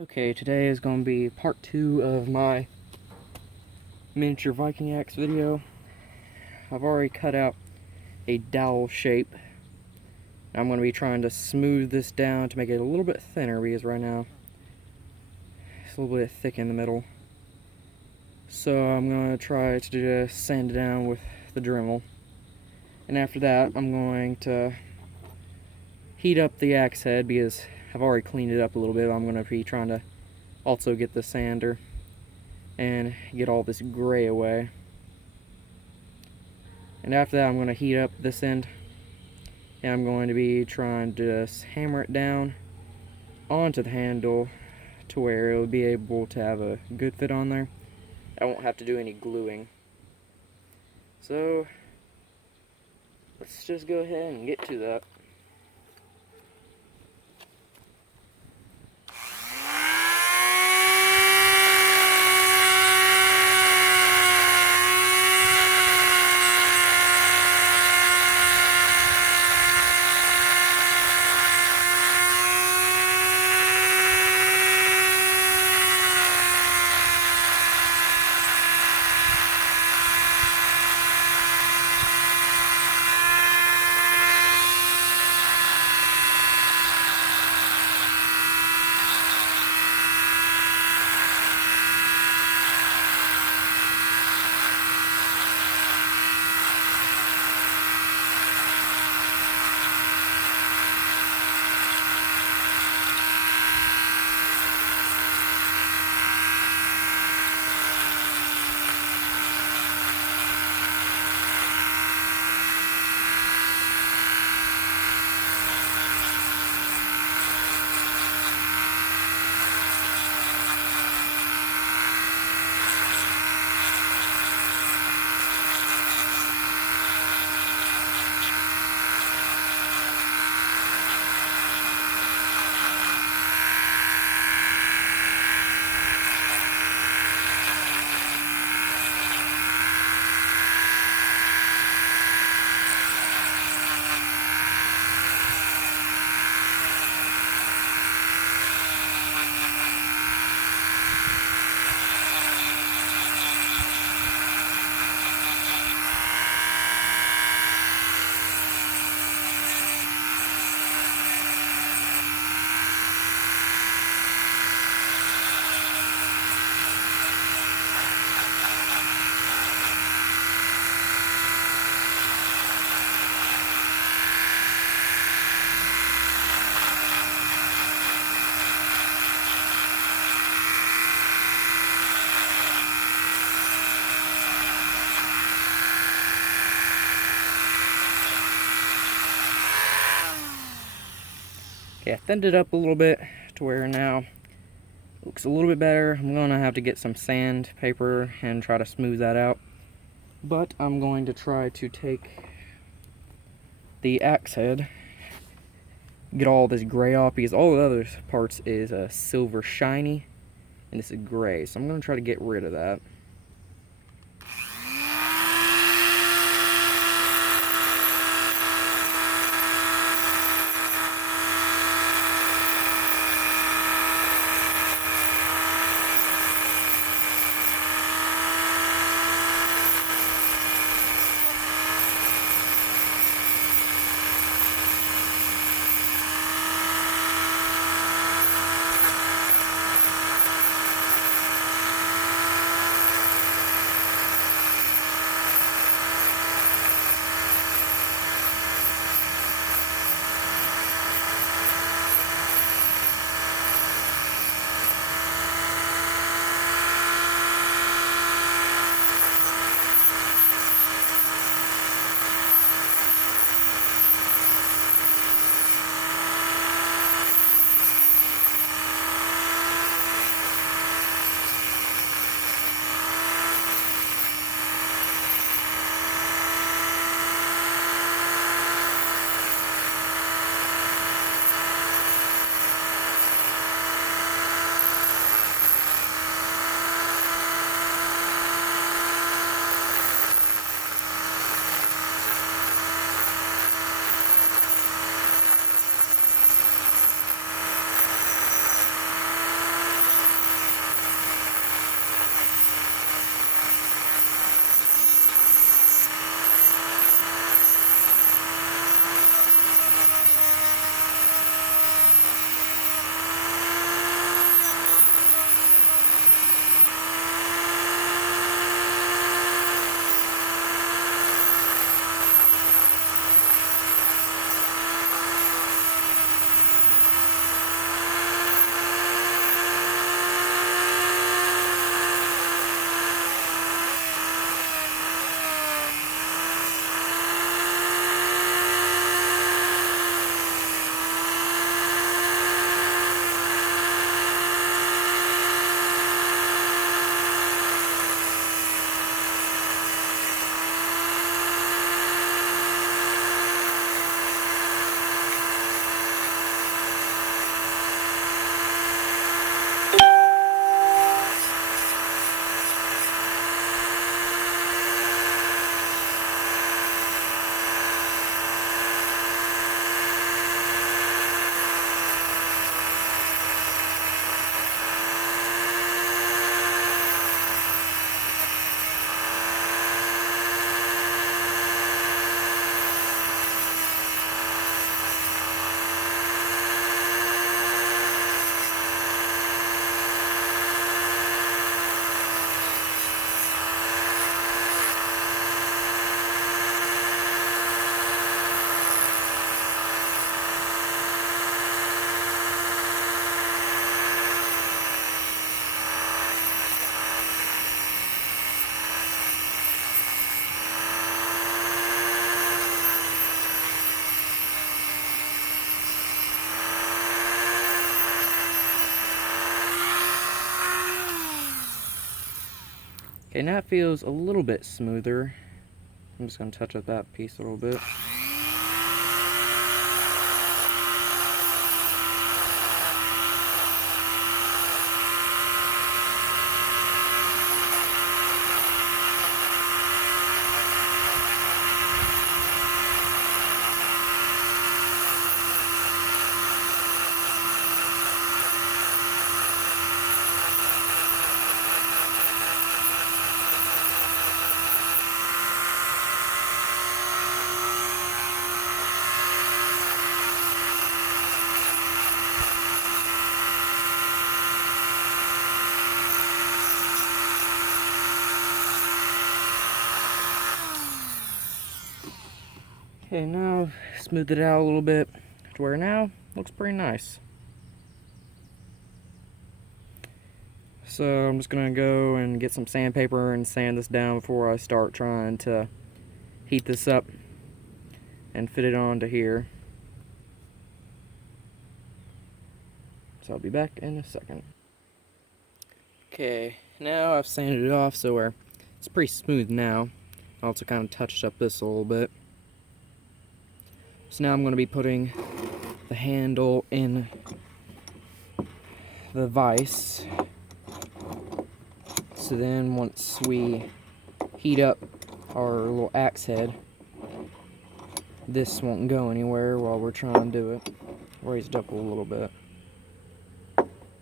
Okay, today is going to be part 2 of my miniature Viking axe video. I've already cut out a dowel shape. I'm going to be trying to smooth this down to make it a little bit thinner because right now it's a little bit thick in the middle. So I'm going to try to just sand it down with the Dremel. And after that, I'm going to heat up the axe head because I've already cleaned it up a little bit. I'm going to be trying to also get the sander and get all this gray away. And after that, I'm going to heat up this end, and I'm going to be trying to just hammer it down onto the handle to where it'll be able to have a good fit on there. I won't have to do any gluing. So let's just go ahead and get to that. Okay, I thinned it up a little bit to where now it looks a little bit better. I'm going to have to get some sandpaper and try to smooth that out. But I'm going to try to take the axe head, get all this gray off because all the other parts is silver shiny and this is gray. So I'm going to try to get rid of that. Okay, now it feels a little bit smoother. I'm just going to touch up that piece a little bit. Okay, now smooth it out a little bit to where now looks pretty nice. So I'm just gonna go and get some sandpaper and sand this down before I start trying to heat this up and fit it onto here. So I'll be back in a second. Okay, now I've sanded it off so it's pretty smooth now. I also kind of touched up this a little bit. So now I'm going to be putting the handle in the vise. So then once we heat up our little axe head, this won't go anywhere while we're trying to do it. Raise it up a little bit.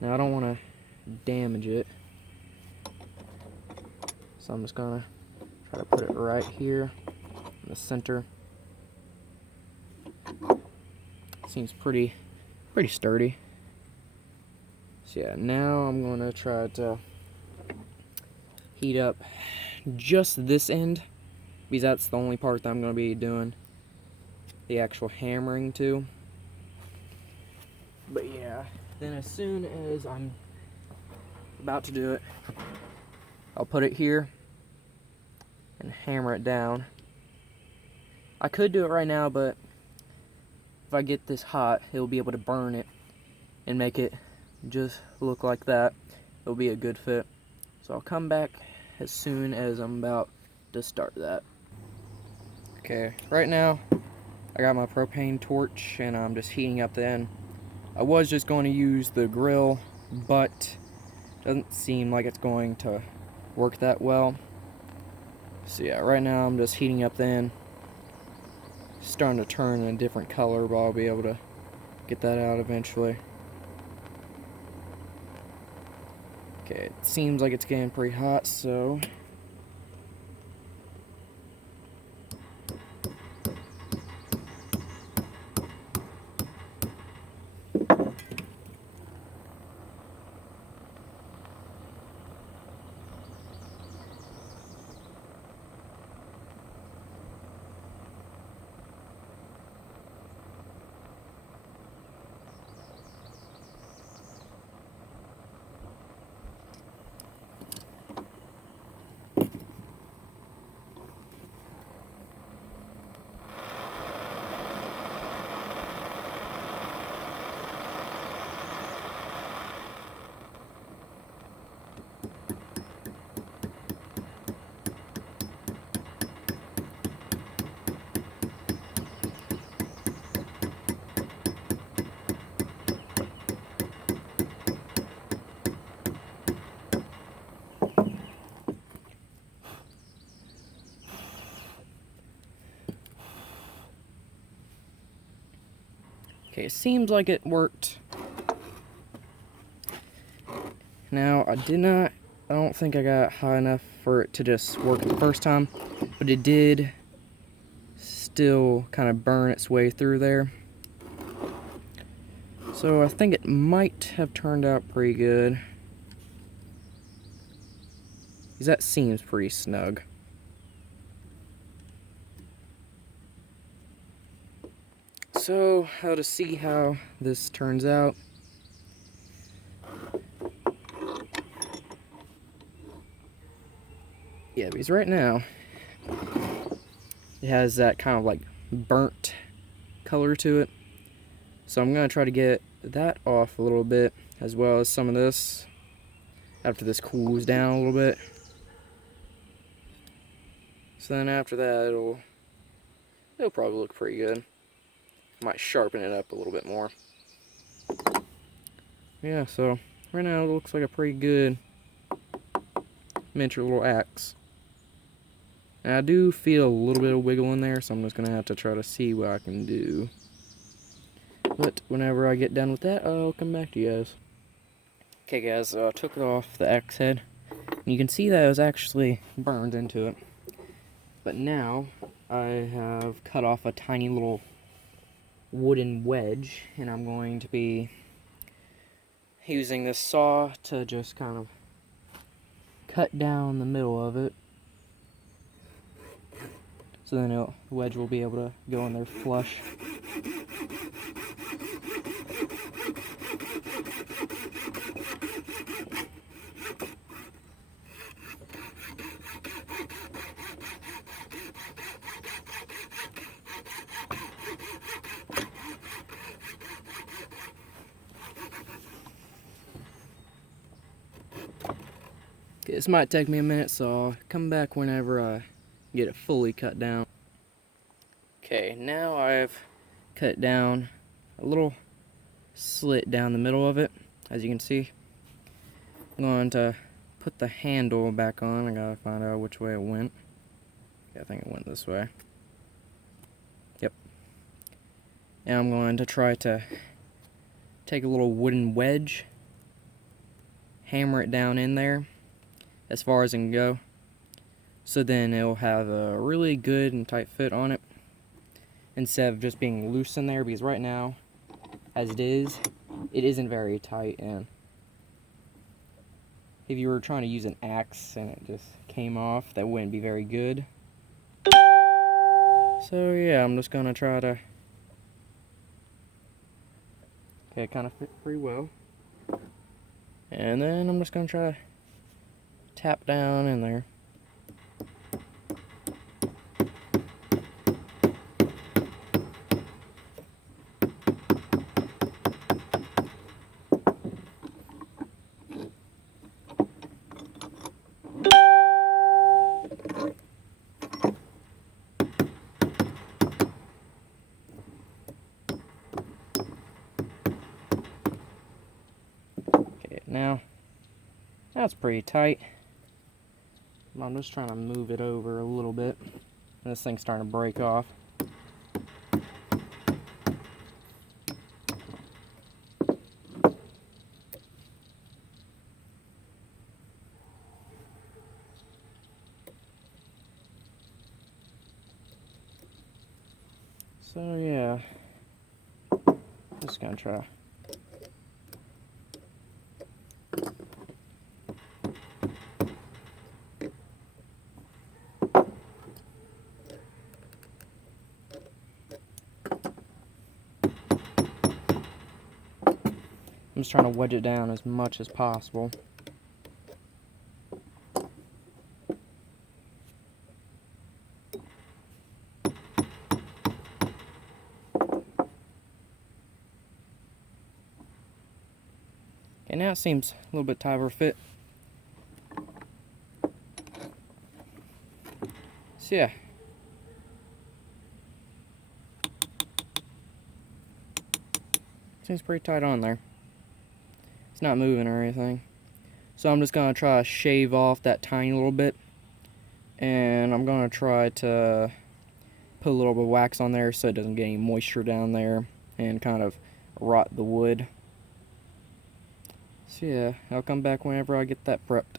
Now I don't want to damage it, so I'm just going to try to put it right here in the center. Seems pretty sturdy. So yeah, now I'm going to try to heat up just this end, because that's the only part that I'm going to be doing the actual hammering to. But yeah, then as soon as I'm about to do it, I'll put it here and hammer it down. I could do it right now, but if I get this hot, it'll be able to burn it and make it just look like that. It'll be a good fit. So I'll come back as soon as I'm about to start that. Okay, right now I got my propane torch and I'm just heating up the end. I was just going to use the grill, but it doesn't seem like it's going to work that well. So yeah, right now I'm just heating up the end. Starting to turn in a different color, but I'll be able to get that out eventually. Okay, it seems like it's getting pretty hot, so okay, it seems like it worked. Now, I don't think I got high enough for it to just work the first time, but it did still kind of burn its way through there. So I think it might have turned out pretty good, because that seems pretty snug. So, how to see how this turns out. Yeah, because right now, it has that kind of like burnt color to it. So I'm going to try to get that off a little bit, as well as some of this, after this cools down a little bit. So then after that, it'll probably look pretty good. Might sharpen it up a little bit more. Yeah, so right now it looks like a pretty good miniature little axe. And I do feel a little bit of wiggle in there, so I'm just going to have to try to see what I can do. But whenever I get done with that, I'll come back to you guys. Okay guys, I took it off the axe head. And you can see that it was actually burned into it. But now, I have cut off a tiny little wooden wedge, and I'm going to be using this saw to just kind of cut down the middle of it. So then the wedge will be able to go in there flush. Okay, this might take me a minute, so I'll come back whenever I get it fully cut down. Okay, now I've cut down a little slit down the middle of it, as you can see. I'm going to put the handle back on. I gotta find out which way it went. Okay, I think it went this way. Yep. And I'm going to try to take a little wooden wedge, hammer it down in there as far as it can go, so then it'll have a really good and tight fit on it instead of just being loose in there, because right now, as it isn't very tight, and if you were trying to use an axe and it just came off, that wouldn't be very good. So yeah, I'm just gonna try to... Okay, it kind of fit pretty well. And then I'm just gonna try to tap down in there. Okay, now that's pretty tight. I'm just trying to move it over a little bit. And this thing's starting to break off. So yeah, just gonna try. I'm just trying to wedge it down as much as possible. Okay, now it seems a little bit tighter fit. So yeah. Seems pretty tight on there. It's not moving or anything. So I'm just going to try to shave off that tiny little bit. And I'm going to try to put a little bit of wax on there so it doesn't get any moisture down there and kind of rot the wood. So yeah, I'll come back whenever I get that prepped.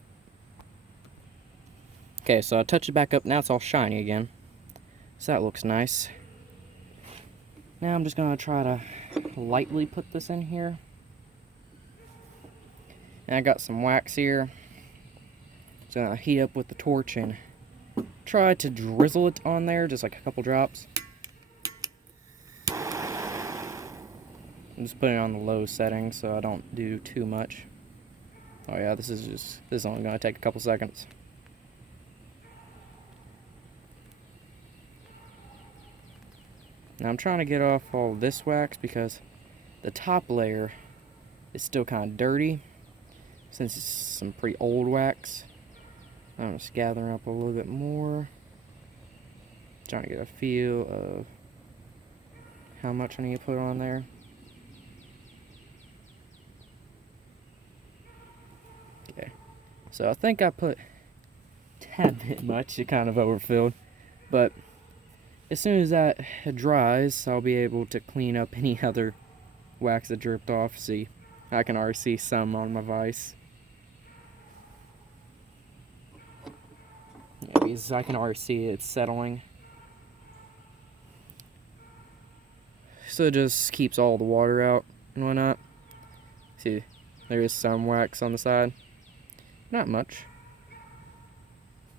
Okay, so I touch it back up. Now it's all shiny again. So that looks nice. Now I'm just going to try to lightly put this in here. And I got some wax here. So I'm going to heat up with the torch and try to drizzle it on there, just like a couple drops. I'm just putting it on the low setting so I don't do too much. Oh yeah, this is only going to take a couple seconds. Now I'm trying to get off all this wax because the top layer is still kind of dirty since it's some pretty old wax. I'm just gathering up a little bit more. Trying to get a feel of how much I need to put on there. Okay, so I think I put a tad bit much. It kind of overfilled, but as soon as that dries, I'll be able to clean up any other wax that dripped off. See, I can already see some on my vise. Yeah, because I can already see it's settling. So it just keeps all the water out and whatnot. See, there is some wax on the side. Not much.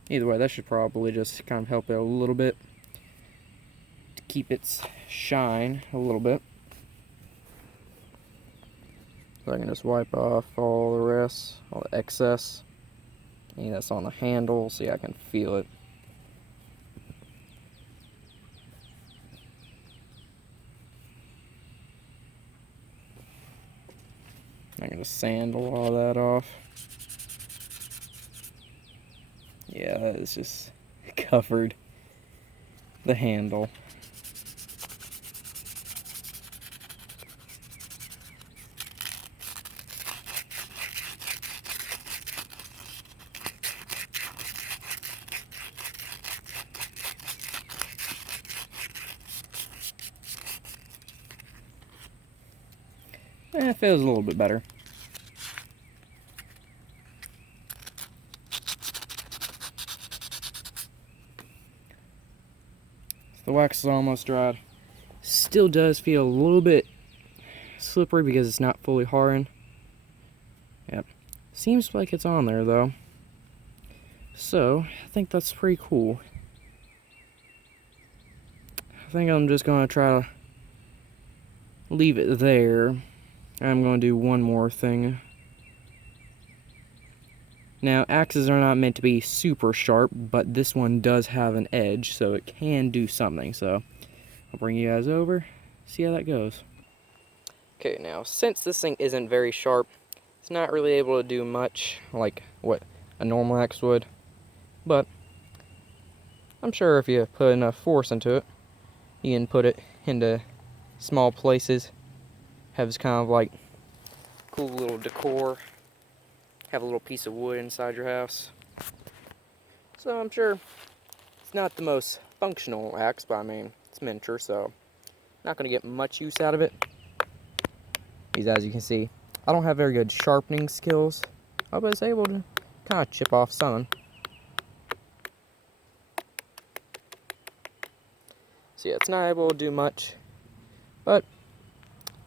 Either way, that should probably just kind of help it a little bit to keep its shine a little bit. So I can just wipe off all the rest, all the excess. And that's on the handle, so I can feel it. I'm gonna sand all that off. Yeah, that is just covered the handle. It feels a little bit better. The wax is almost dried. Still does feel a little bit slippery because it's not fully hardened. Yep. Seems like it's on there though. So, I think that's pretty cool. I think I'm just going to try to leave it there. I'm going to do one more thing. Now, axes are not meant to be super sharp, but this one does have an edge, so it can do something. So, I'll bring you guys over, see how that goes. Okay, now, since this thing isn't very sharp, it's not really able to do much like what a normal axe would. But, I'm sure if you put enough force into it, you can put it into small places. Have kind of like cool little decor. Have a little piece of wood inside your house. So I'm sure it's not the most functional axe, but I mean, it's miniature, so not going to get much use out of it. Because as you can see, I don't have very good sharpening skills. I was able to kind of chip off some. So yeah, it's not able to do much, but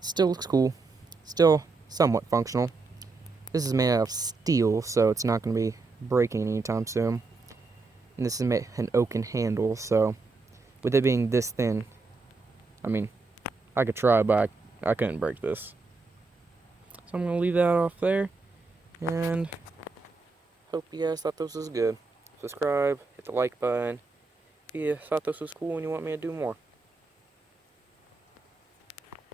still looks cool. Still somewhat functional. This is made out of steel, so it's not going to be breaking anytime soon. And this is an oaken handle, so with it being this thin, I mean, I could try, but I couldn't break this. So I'm going to leave that off there, and hope you guys thought this was good. Subscribe, hit the like button if you thought this was cool and you want me to do more.